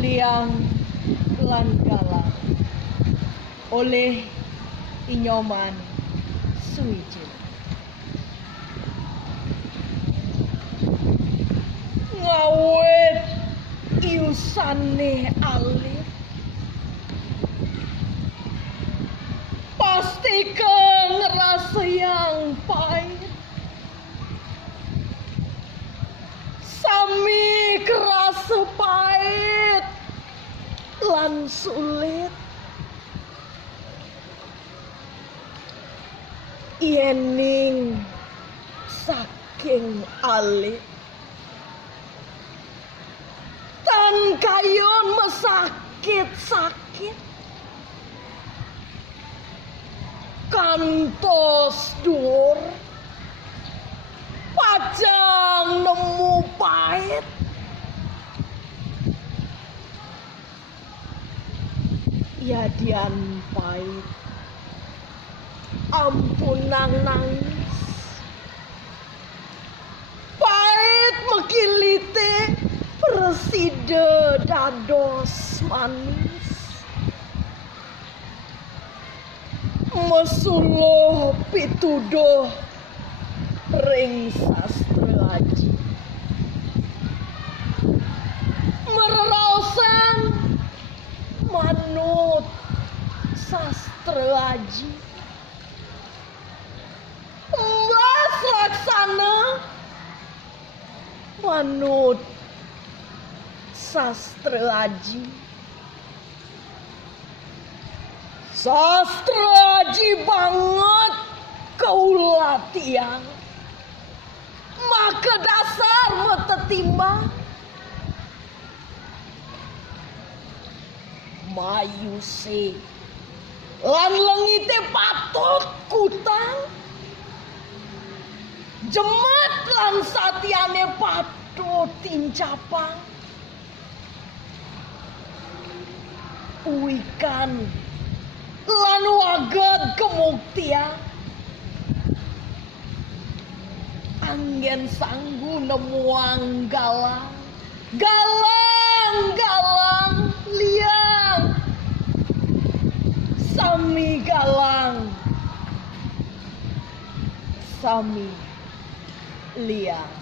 Liang lan Galang oleh Inyoman Suwijil. Ngawit iusane alit pastikan rasa yang pahit, sami kerasa pahit lan sulit. Yening saking alit tan kayon mesakit-sakit, kantos dur pajang nemu pahit. Yadian pahit ampunang nangis, pahit mekilite preside dados manis, mesulo pituduh ring sastra aji, mereraosan manut sastra aji, Mbas laksana manut sastra aji. Sastra aji banget kaula tiang, maka dasar metetimbang mayuse lan lengite patut kutang, jemet lan satiane patut tincapang, uikan lan waged kemuktian, anggen sanggu nemuang galang, galang liang, sami galang, sami liang.